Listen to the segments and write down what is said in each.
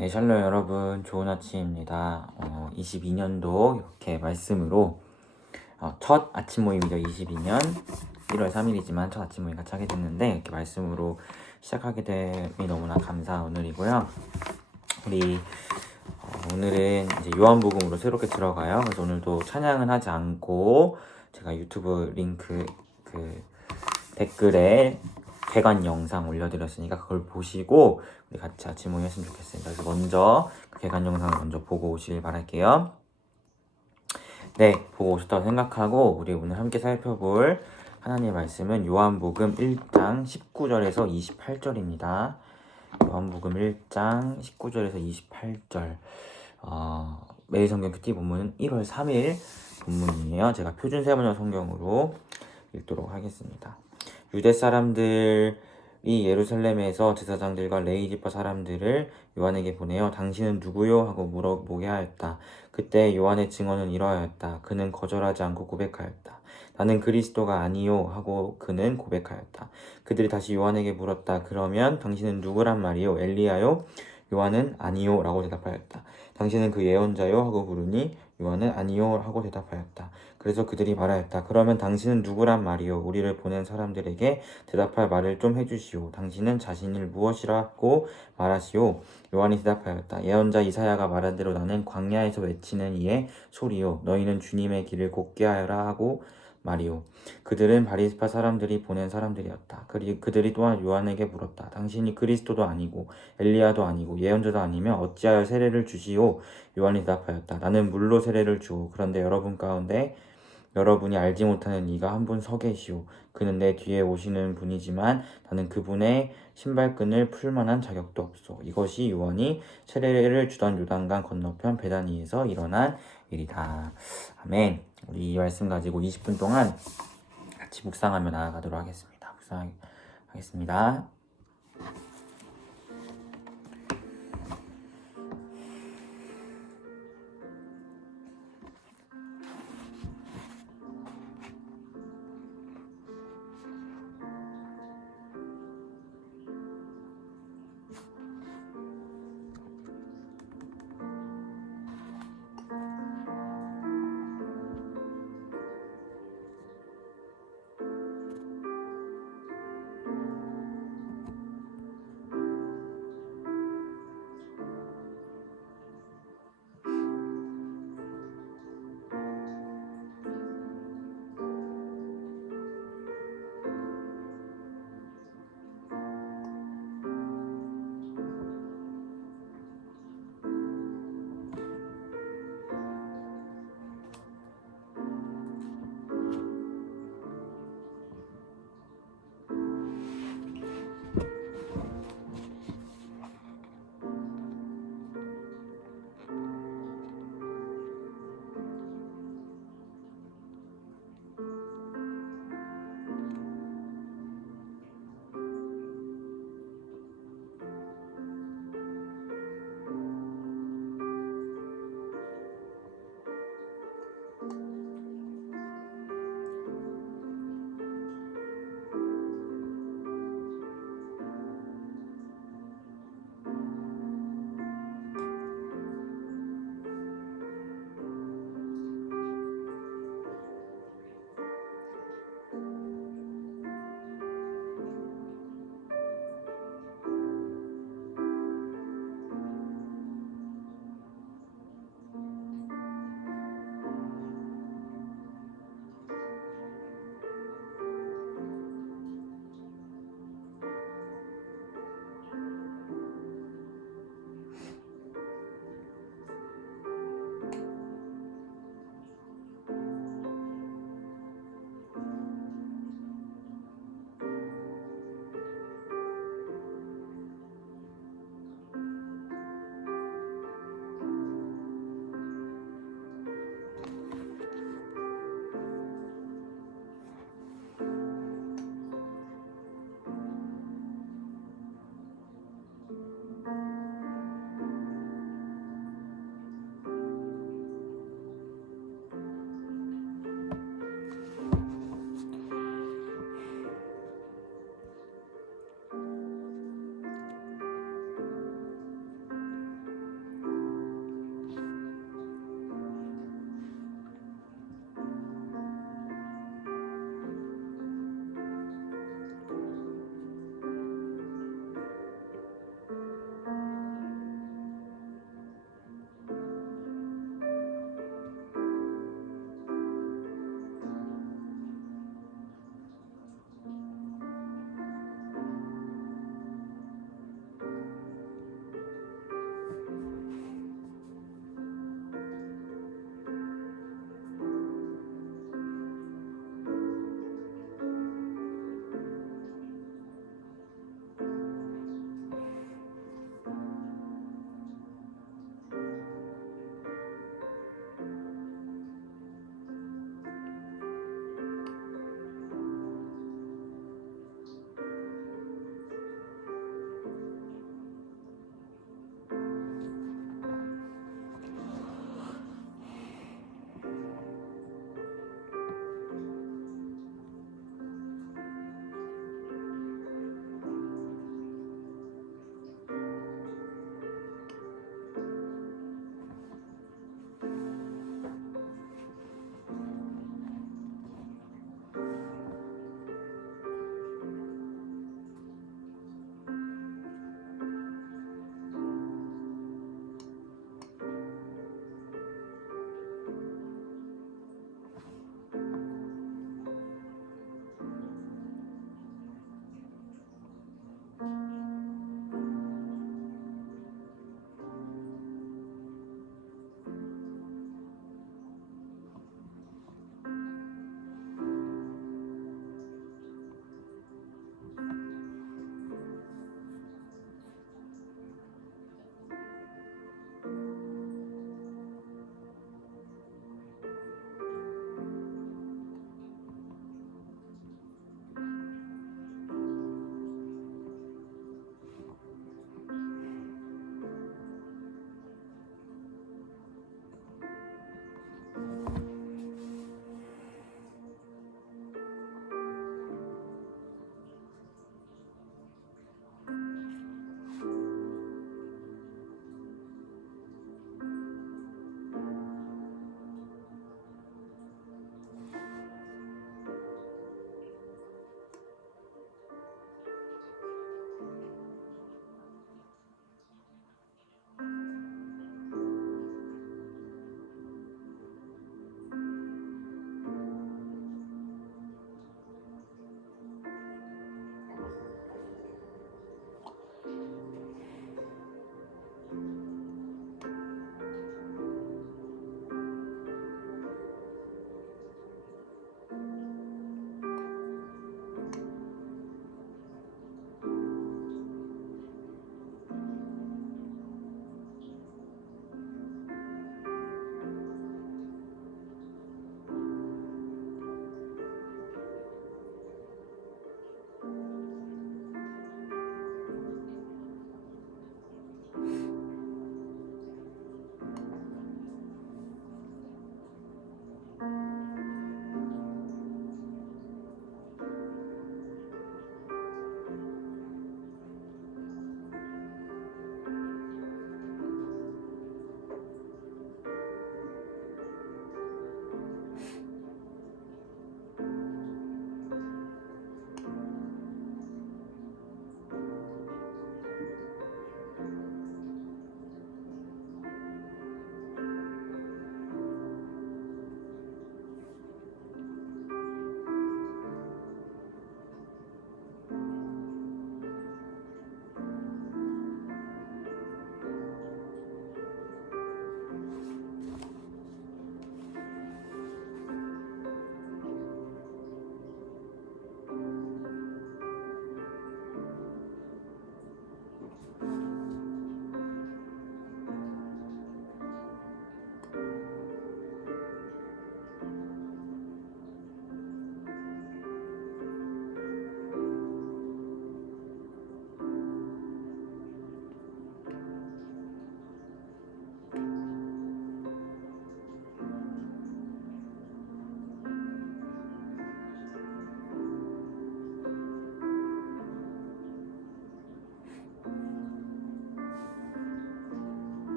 네, 샬롬 여러분, 좋은 아침입니다. 22년도 이렇게 말씀으로 첫 아침 모임이죠. 22년 1월 3일이지만 첫 아침 모임 같이 하게 됐는데 이렇게 말씀으로 시작하게 됨이 너무나 감사한 오늘이고요. 우리 오늘은 이제 요한복음으로 새롭게 들어가요. 그래서 오늘도 찬양은 하지 않고 제가 유튜브 링크 댓글에 개관 영상 올려드렸으니까 그걸 보시고 우리 같이 아침 모임 했으면 좋겠습니다. 그래서 먼저 그 개관 영상을 먼저 보고 오시길 바랄게요. 네, 보고 오셨다고 생각하고 우리 오늘 함께 살펴볼 하나님의 말씀은 요한복음 1장 19절에서 28절입니다. 요한복음 1장 19절에서 28절. 매일 성경 큐티 본문은 1월 3일 본문이에요. 제가 표준 세번역 성경으로 읽도록 하겠습니다. 유대 사람들이 예루살렘에서 제사장들과 레위 지파 사람들을 요한에게 보내어 당신은 누구요? 하고 물어보게 하였다. 그때 요한의 증언은 이러하였다. 그는 거절하지 않고 고백하였다. 나는 그리스도가 아니요 하고 그는 고백하였다. 그들이 다시 요한에게 물었다. 그러면 당신은 누구란 말이요? 엘리야요? 요한은 아니요 라고 대답하였다. 당신은 그 예언자요? 하고 물으니 요한은 아니요 하고 대답하였다. 그래서 그들이 말하였다. 그러면 당신은 누구란 말이요? 우리를 보낸 사람들에게 대답할 말을 좀 해주시오. 당신은 자신을 무엇이라고 말하시오? 요한이 대답하였다. 예언자 이사야가 말한 대로 나는 광야에서 외치는 이의 소리요. 너희는 주님의 길을 곱게 하여라 하고 말이오. 그들은 바리새파 사람들이 보낸 사람들이었다. 그들이 또한 요한에게 물었다. 당신이 그리스도도 아니고 엘리야도 아니고 예언자도 아니면 어찌하여 세례를 주시오? 요한이 대답하였다. 나는 물로 세례를 주오. 그런데 여러분 가운데 여러분이 알지 못하는 이가 한 분 서 계시오. 그는 내 뒤에 오시는 분이지만 나는 그분의 신발끈을 풀 만한 자격도 없소. 이것이 요한이 세례를 주던 요단강 건너편 베다니에서 일어난 일이다. 아멘. 우리 이 말씀 가지고 20분 동안 같이 묵상하며 나아가도록 하겠습니다. 묵상하겠습니다.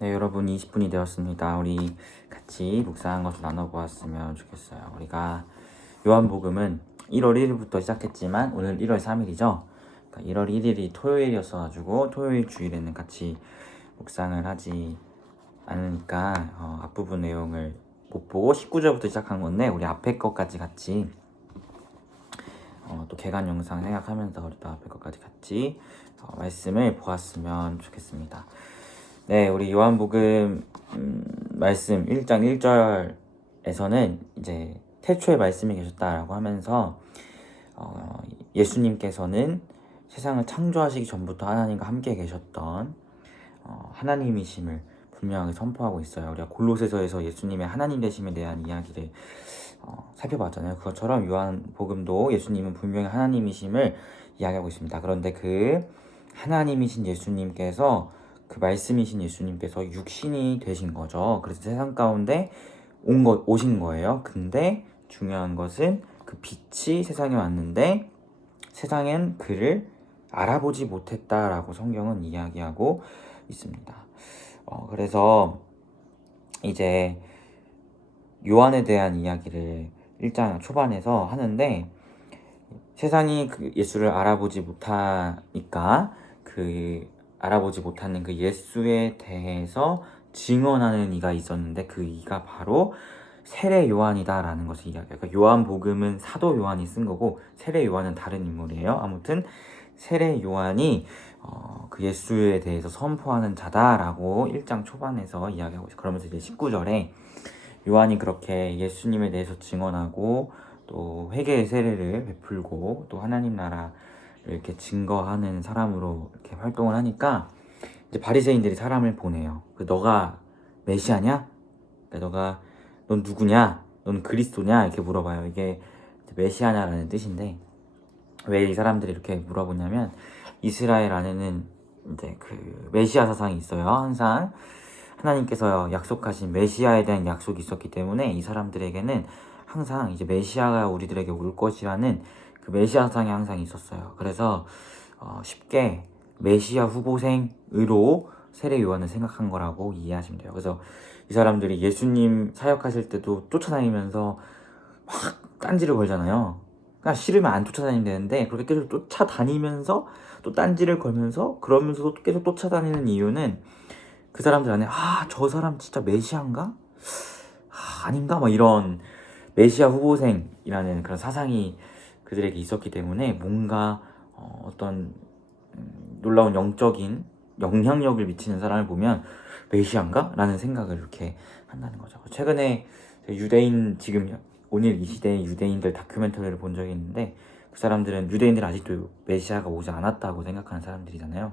네, 여러분 20분이 되었습니다. 우리 같이 묵상한 것을 나눠보았으면 좋겠어요. 우리가 요한복음은 1월 1일부터 시작했지만 오늘 1월 3일이죠. 그러니까 1월 1일이 토요일이었어가지고 토요일 주일에는 같이 묵상을 하지 않으니까 앞부분 내용을 못 보고 19절부터 시작한 건데 우리 앞에 것까지 같이 또 개관 영상 생각하면서 우리도 앞에 것까지 같이 말씀을 보았으면 좋겠습니다. 네, 우리 요한복음 말씀 1장 1절에서는 이제 태초에 말씀이 계셨다라고 하면서 예수님께서는 세상을 창조하시기 전부터 하나님과 함께 계셨던 하나님이심을 분명하게 선포하고 있어요. 우리가 골로새서에서 예수님의 하나님 되심에 대한 이야기를 살펴봤잖아요. 그것처럼 요한복음도 예수님은 분명히 하나님이심을 이야기하고 있습니다. 그런데 그 하나님이신 예수님께서 그 말씀이신 예수님께서 육신이 되신 거죠. 그래서 세상 가운데 오신 거예요. 근데 중요한 것은 그 빛이 세상에 왔는데 세상엔 그를 알아보지 못했다라고 성경은 이야기하고 있습니다. 그래서 이제 요한에 대한 이야기를 1장 초반에서 하는데 세상이 그 예수를 알아보지 못하니까 알아보지 못하는 그 예수에 대해서 증언하는 이가 있었는데 그 이가 바로 세례 요한이다라는 것을 이야기해요. 그러니까 요한복음은 사도 요한이 쓴 거고 세례 요한은 다른 인물이에요. 아무튼 세례 요한이 그 예수에 대해서 선포하는 자다라고 1장 초반에서 이야기하고 있어요. 그러면서 이제 19절에 요한이 그렇게 예수님에 대해서 증언하고 또 회개의 세례를 베풀고 또 하나님 나라를 이렇게 증거하는 사람으로 이렇게 활동을 하니까 이제 바리새인들이 사람을 보내요. 너가 메시아냐? 넌 누구냐? 넌 그리스도냐? 이렇게 물어봐요. 이게 메시아냐라는 뜻인데 왜 이 사람들이 이렇게 물어보냐면 이스라엘 안에는 이제 그 메시아 사상이 있어요. 항상 하나님께서 약속하신 메시아에 대한 약속이 있었기 때문에 이 사람들에게는 항상 이제 메시아가 우리들에게 올 것이라는 그 메시아 사상이 항상 있었어요. 그래서 쉽게 메시아 후보생으로 세례 요한을 생각한 거라고 이해하시면 돼요. 그래서 이 사람들이 예수님 사역하실 때도 쫓아다니면서 막 딴지를 걸잖아요. 그러니까 싫으면 안 쫓아다니면 되는데 그렇게 계속 쫓아다니면서 또 딴지를 걸면서 그러면서도 계속 쫓아다니는 이유는 그 사람들 안에 저 사람 진짜 메시아인가? 아닌가? 막 이런 메시아 후보생이라는 그런 사상이 그들에게 있었기 때문에 뭔가 어떤 놀라운 영적인 영향력을 미치는 사람을 보면 메시아인가? 라는 생각을 이렇게 한다는 거죠. 최근에 유대인 지금 오늘 이 시대의 유대인들 다큐멘터리를 본 적이 있는데 그 사람들은 유대인들은 아직도 메시아가 오지 않았다고 생각하는 사람들이잖아요.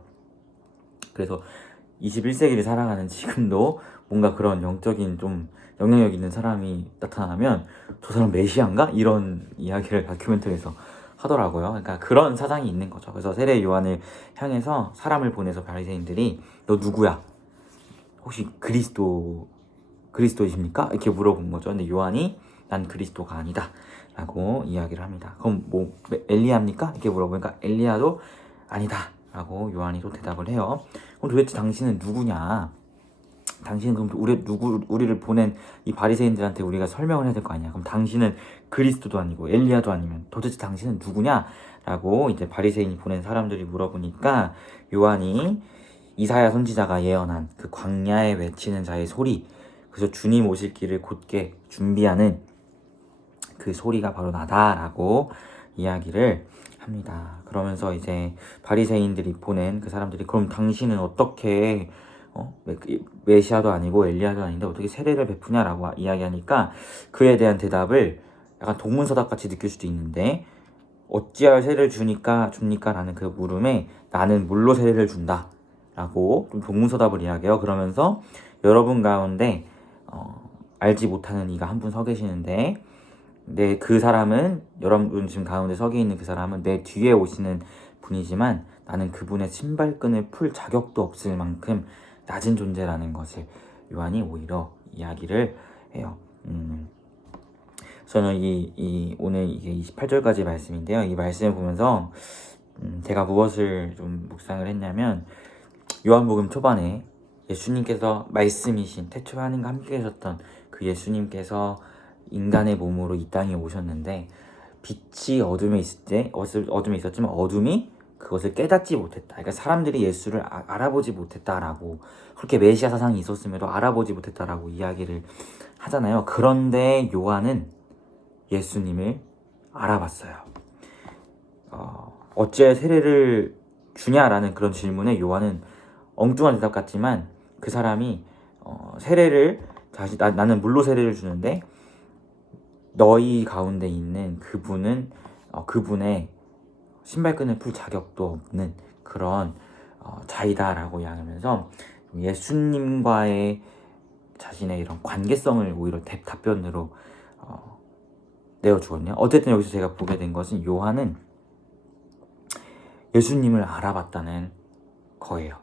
그래서 21세기를 살아가는 지금도 뭔가 그런 영적인 좀 영향력 있는 사람이 나타나면 저 사람 메시아인가? 이런 이야기를 다큐멘터리에서 하더라고요. 그러니까 그런 사상이 있는 거죠. 그래서 세례 요한을 향해서 사람을 보내서 바리새인들이 너 누구야? 혹시 그리스도이십니까? 이렇게 물어본 거죠. 근데 요한이 난 그리스도가 아니다 라고 이야기를 합니다. 그럼 뭐 엘리야입니까? 이렇게 물어보니까 엘리야도 아니다 라고 요한이 또 대답을 해요. 그럼 도대체 당신은 누구냐? 당신은 그럼 우리를 보낸 이 바리새인들한테 우리가 설명을 해야 될 거 아니야. 그럼 당신은 그리스도도 아니고 엘리야도 아니면 도대체 당신은 누구냐? 라고 이제 바리새인이 보낸 사람들이 물어보니까 요한이 이사야 선지자가 예언한 그 광야에 외치는 자의 소리, 그래서 주님 오실 길을 곧게 준비하는 그 소리가 바로 나다라고 이야기를 합니다. 그러면서 이제 바리새인들이 보낸 그 사람들이 그럼 당신은 어떻게 메시아도 아니고 엘리야도 아닌데 어떻게 세례를 베푸냐라고 이야기하니까 그에 대한 대답을 약간 동문서답 같이 느낄 수도 있는데 어찌하여 세례를 줍니까? 라는 그 물음에 나는 물로 세례를 준다 라고 좀 동문서답을 이야기해요. 그러면서 여러분 가운데 알지 못하는 이가 한 분 서 계시는데 그 사람은 여러분 지금 가운데 서 있는 그 사람은 내 뒤에 오시는 분이지만 나는 그분의 신발끈을 풀 자격도 없을 만큼 낮은 존재라는 것을 요한이 오히려 이야기를 해요. 저는 오늘 이게 28절까지 말씀인데요. 이 말씀을 보면서 제가 무엇을 좀 묵상을 했냐면 요한복음 초반에 예수님께서 말씀이신 태초에 하나님과 함께 계셨던 그 예수님께서 인간의 몸으로 이 땅에 오셨는데 빛이 어둠에 있을 때 어둠에 있었지만 어둠이 그것을 깨닫지 못했다. 그러니까 사람들이 예수를 알아보지 못했다라고, 그렇게 메시아 사상이 있었음에도 알아보지 못했다라고 이야기를 하잖아요. 그런데 요한은 예수님을 알아봤어요. 어찌 세례를 주냐라는 그런 질문에 요한은 엉뚱한 대답 같지만 그 사람이 세례를 나는 물로 세례를 주는데 너희 가운데 있는 그분은 그분의 신발끈을 풀 자격도 없는 그런 자이다라고 이야기하면서 예수님과의 자신의 이런 관계성을 오히려 답변으로 내어주거든요. 어쨌든 여기서 제가 보게 된 것은 요한은 예수님을 알아봤다는 거예요.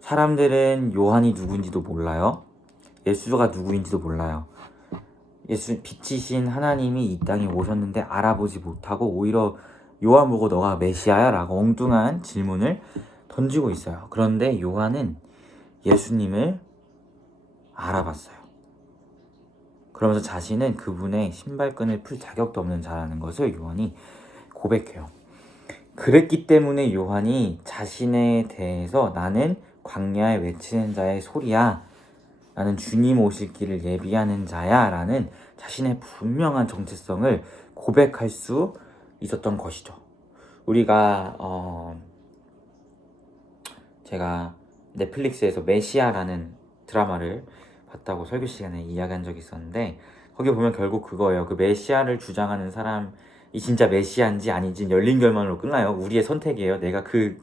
사람들은 요한이 누구인지도 몰라요. 예수가 누구인지도 몰라요. 빛이신 하나님이 이 땅에 오셨는데 알아보지 못하고 오히려 요한 보고 너가 메시아야? 라고 엉뚱한 질문을 던지고 있어요. 그런데 요한은 예수님을 알아봤어요. 그러면서 자신은 그분의 신발끈을 풀 자격도 없는 자라는 것을 요한이 고백해요. 그랬기 때문에 요한이 자신에 대해서 나는 광야에 외치는 자의 소리야, 나는 주님 오실 길을 예비하는 자야 라는 자신의 분명한 정체성을 고백할 수 있었던 것이죠. 우리가 제가 넷플릭스에서 메시아라는 드라마를 봤다고 설교 시간에 이야기한 적이 있었는데, 거기 보면 결국 그거예요. 그 메시아를 주장하는 사람이 진짜 메시아인지 아닌지 열린 결말로 끝나요. 우리의 선택이에요. 내가 그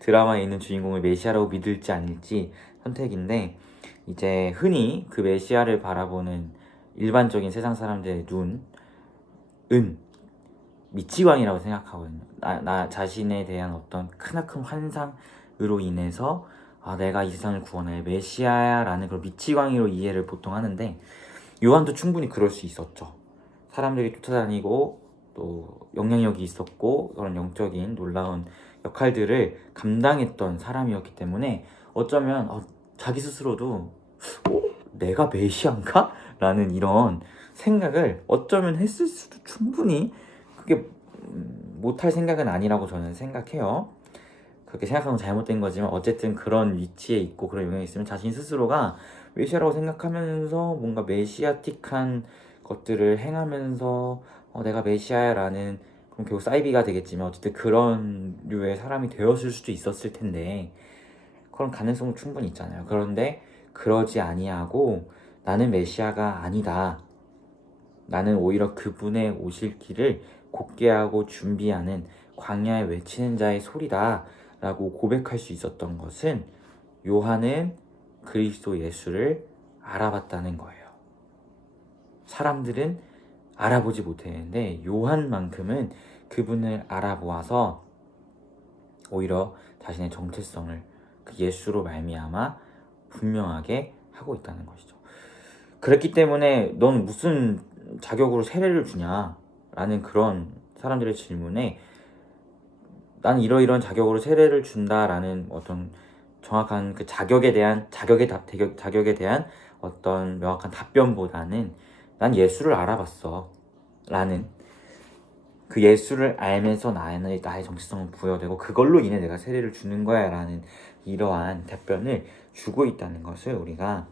드라마에 있는 주인공을 메시아라고 믿을지 아닐지 선택인데, 이제 흔히 그 메시아를 바라보는 일반적인 세상 사람들의 눈은 미치광이라고 생각하거든요. 나 자신에 대한 어떤 크나큰 환상으로 인해서 내가 이 세상을 구원할 메시아야라는 그런 미치광이로 이해를 보통 하는데, 요한도 충분히 그럴 수 있었죠. 사람들이 쫓아다니고 또 영향력이 있었고 그런 영적인 놀라운 역할들을 감당했던 사람이었기 때문에 어쩌면 자기 스스로도 내가 메시아인가? 라는 이런 생각을 어쩌면 했을 수도 충분히, 그게 못할 생각은 아니라고 저는 생각해요. 그렇게 생각하면 잘못된 거지만 어쨌든 그런 위치에 있고 그런 영향이 있으면 자신 스스로가 메시아라고 생각하면서 뭔가 메시아틱한 것들을 행하면서 내가 메시아라는, 그럼 결국 사이비가 되겠지만 어쨌든 그런 류의 사람이 되었을 수도 있었을 텐데, 그런 가능성은 충분히 있잖아요. 그런데 그러지 아니하고 나는 메시아가 아니다, 나는 오히려 그분의 오실 길을 곧게 하고 준비하는 광야에 외치는 자의 소리다 라고 고백할 수 있었던 것은 요한은 그리스도 예수를 알아봤다는 거예요. 사람들은 알아보지 못했는데 요한만큼은 그분을 알아보아서 오히려 자신의 정체성을 그 예수로 말미암아 분명하게 하고 있다는 것이죠. 그렇기 때문에 넌 무슨 자격으로 세례를 주냐? 라는 그런 사람들의 질문에 나는 이러이러한 자격으로 세례를 준다라는 어떤 정확한 그 자격에 대한 어떤 명확한 답변보다는 난 예수를 알아봤어 라는, 그 예수를 알면서 나의 정체성을 부여되고 그걸로 인해 내가 세례를 주는 거야 라는 이러한 답변을 주고 있다는 것을 우리가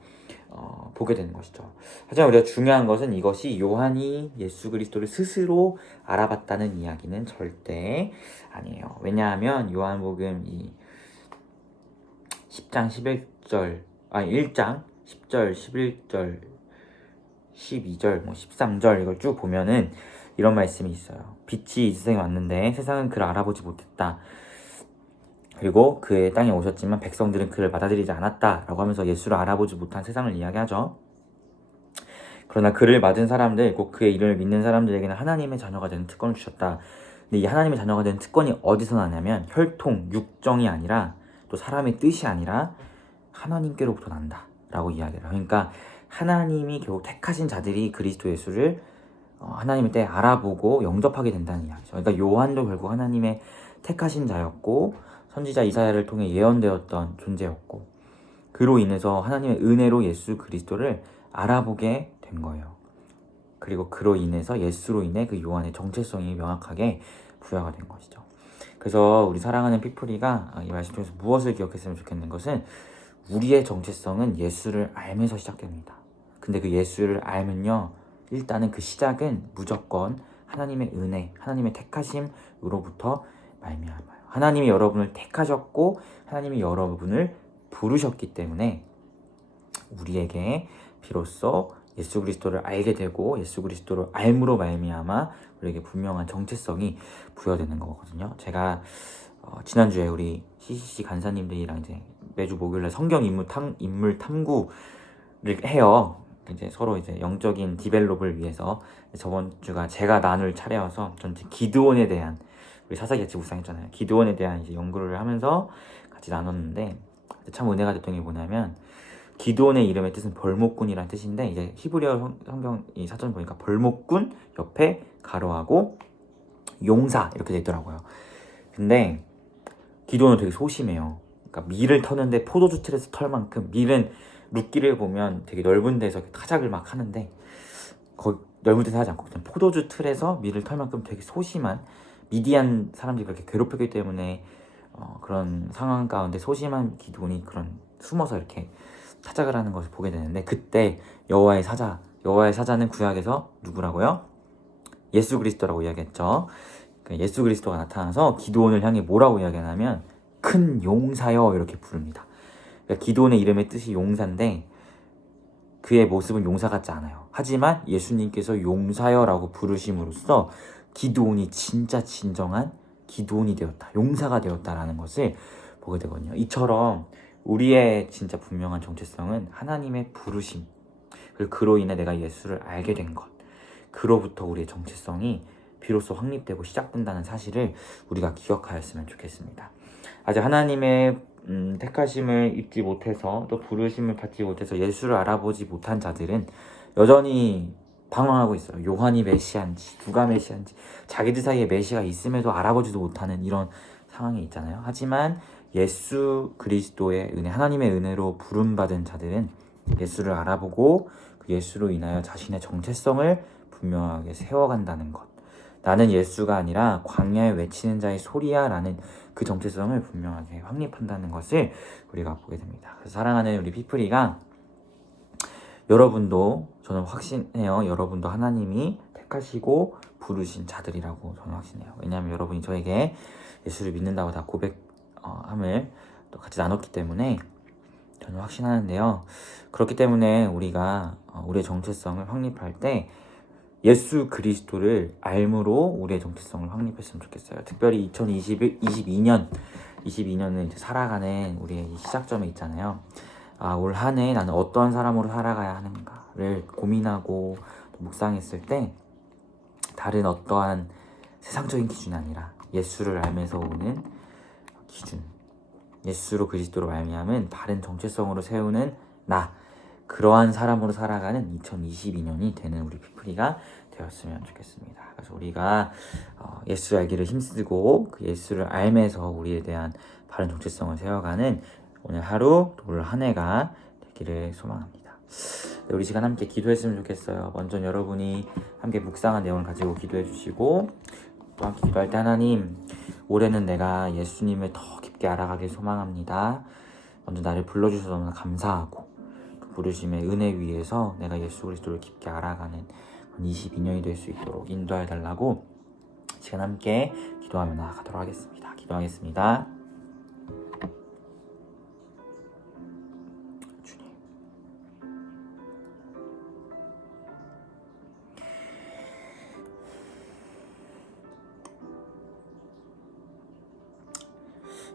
보게 되는 것이죠. 하지만 우리가 중요한 것은 이것이 요한이 예수 그리스도를 스스로 알아봤다는 이야기는 절대 아니에요. 왜냐하면 요한복음 이 1장 10절 11절 12절 13절 이걸 쭉 보면은 이런 말씀이 있어요. 빛이 이 세상에 왔는데 세상은 그를 알아보지 못했다. 그리고 그의 땅에 오셨지만 백성들은 그를 받아들이지 않았다 라고 하면서 예수를 알아보지 못한 세상을 이야기하죠. 그러나 그를 맞은 사람들, 곧 그의 이름을 믿는 사람들에게는 하나님의 자녀가 되는 특권을 주셨다. 근데 이 하나님의 자녀가 되는 특권이 어디서 나냐면 혈통, 육정이 아니라, 또 사람의 뜻이 아니라 하나님께로부터 난다 라고 이야기를 해요. 그러니까 하나님이 결국 택하신 자들이 그리스도 예수를 하나님의 때에 알아보고 영접하게 된다는 이야기죠. 그러니까 요한도 결국 하나님의 택하신 자였고 선지자 이사야를 통해 예언되었던 존재였고, 그로 인해서 하나님의 은혜로 예수 그리스도를 알아보게 된 거예요. 그리고 그로 인해서 예수로 인해 그 요한의 정체성이 명확하게 부여가 된 것이죠. 그래서 우리 사랑하는 피프리가 이 말씀 중에서 무엇을 기억했으면 좋겠는 것은 우리의 정체성은 예수를 알면서 시작됩니다. 근데 그 예수를 알면요, 일단은 그 시작은 무조건 하나님의 은혜, 하나님의 택하심으로부터 말미암아요. 하나님이 여러분을 택하셨고 하나님이 여러분을 부르셨기 때문에 우리에게 비로소 예수 그리스도를 알게 되고 예수 그리스도를 알므로 말미암아 우리에게 분명한 정체성이 부여되는 거거든요. 제가 지난주에 우리 CCC 간사님들이랑 이제 매주 목요일날 성경 인물 탐구를 해요. 이제 서로 이제 영적인 디벨롭을 위해서. 저번 주가 제가 나눌 차례여서 전체 기드온에 대한, 우리 사사기 같이 묵상했잖아요. 기드온에 대한 이제 연구를 하면서 같이 나눴는데 참 은혜가 됐던 게 뭐냐면, 기드온의 이름의 뜻은 벌목꾼이라는 뜻인데 이제 히브리어 성경 이 사전 보니까 벌목꾼 옆에 가로하고 용사 이렇게 돼 있더라고요. 근데 기드온은 되게 소심해요. 그러니까 밀을 터는데 포도주 틀에서 털 만큼, 밀은 룻기를 보면 되게 넓은 데서 타작을 막 하는데 거기 넓은 데서 하지 않고 그냥 포도주 틀에서 밀을 털 만큼 되게 소심한, 미디안 사람들이 그렇게 괴롭혔기 때문에 그런 상황 가운데 소심한 기드온이 그런 숨어서 이렇게 타작을 하는 것을 보게 되는데, 그때 여호와의 사자는 구약에서 누구라고요? 예수 그리스도라고 이야기했죠. 예수 그리스도가 나타나서 기드온을 향해 뭐라고 이야기하냐면 큰 용사여 이렇게 부릅니다. 그러니까 기드온의 이름의 뜻이 용사인데 그의 모습은 용사 같지 않아요. 하지만 예수님께서 용사여라고 부르심으로써 기드온이 진짜 진정한 기드온이 되었다, 용사가 되었다라는 것을 보게 되거든요. 이처럼 우리의 진짜 분명한 정체성은 하나님의 부르심, 그리고 그로 인해 내가 예수를 알게 된 것, 그로부터 우리의 정체성이 비로소 확립되고 시작된다는 사실을 우리가 기억하였으면 좋겠습니다. 아직 하나님의 택하심을 입지 못해서 또 부르심을 받지 못해서 예수를 알아보지 못한 자들은 여전히 방황하고 있어요. 요한이 메시아인지 누가 메시아인지 자기들 사이에 메시아가 있음에도 알아보지도 못하는 이런 상황이 있잖아요. 하지만 예수 그리스도의 은혜, 하나님의 은혜로 부름받은 자들은 예수를 알아보고 그 예수로 인하여 자신의 정체성을 분명하게 세워간다는 것. 나는 예수가 아니라 광야에 외치는 자의 소리야 라는 그 정체성을 분명하게 확립한다는 것을 우리가 보게 됩니다. 그래서 사랑하는 우리 피프리가, 여러분도, 저는 확신해요, 여러분도 하나님이 택하시고 부르신 자들이라고 저는 확신해요. 왜냐하면 여러분이 저에게 예수를 믿는다고 다 고백함을 또 같이 나눴기 때문에 저는 확신하는데요. 그렇기 때문에 우리가 우리의 정체성을 확립할 때 예수 그리스도를 알므로 우리의 정체성을 확립했으면 좋겠어요. 특별히 2022년은 이제 살아가는 우리의 이 시작점에 있잖아요. 올 한 해 나는 어떠한 사람으로 살아가야 하는가를 고민하고 묵상했을 때 다른 어떠한 세상적인 기준이 아니라 예수를 알면서 오는 기준, 예수로 그리스도로 말미암은 바른 정체성으로 세우는 나, 그러한 사람으로 살아가는 2022년이 되는 우리 피프리가 되었으면 좋겠습니다. 그래서 우리가 예수 알기를 힘쓰고 그 예수를 알면서 우리에 대한 바른 정체성을 세워가는 오늘 하루, 올 한 해가 되기를 소망합니다. 네, 우리 시간 함께 기도했으면 좋겠어요. 먼저 여러분이 함께 묵상한 내용을 가지고 기도해 주시고, 또 함께 기도할 때 하나님, 올해는 내가 예수님을 더 깊게 알아가길 소망합니다. 먼저 나를 불러주셔서 너무나 감사하고 그 부르심의 은혜 위에서 내가 예수 그리스도를 깊게 알아가는 22년이 될 수 있도록 인도해 달라고 시간 함께 기도하며 나아가도록 하겠습니다. 기도하겠습니다. 주님,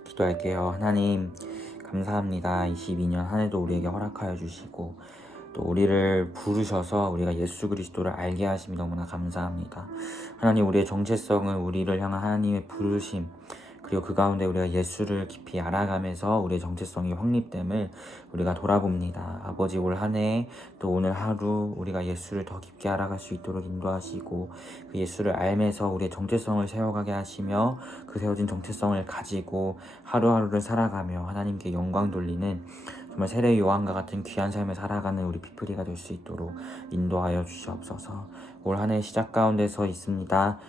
기도할게요. 하나님, 감사합니다. 22년 한 해도 우리에게 허락하여 주시고 또 우리를 부르셔서 우리가 예수 그리스도를 알게 하심이 너무나 감사합니다. 하나님, 우리의 정체성은 우리를 향한 하나님의 부르심, 그리고 그 가운데 우리가 예수를 깊이 알아가면서 우리의 정체성이 확립됨을 우리가 돌아봅니다. 아버지, 올 한 해 또 오늘 하루 우리가 예수를 더 깊게 알아갈 수 있도록 인도하시고 그 예수를 알면서 우리의 정체성을 세워가게 하시며 그 세워진 정체성을 가지고 하루하루를 살아가며 하나님께 영광 돌리는 정말 세례 요한과 같은 귀한 삶을 살아가는 우리 피플이가 될 수 있도록 인도하여 주시옵소서. 올 한 해 시작 가운데서 있습니다.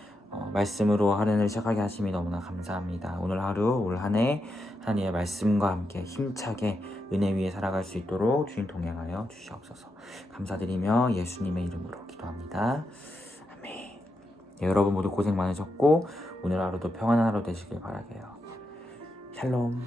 말씀으로 하루를 시작하게 하심이 너무나 감사합니다. 오늘 하루 올 한 해 하나님의 말씀과 함께 힘차게 은혜 위에 살아갈 수 있도록 주님 동행하여 주시옵소서. 감사드리며 예수님의 이름으로 기도합니다. 아멘. 네, 여러분 모두 고생 많으셨고 오늘 하루도 평안한 하루 되시길 바라게요. 샬롬.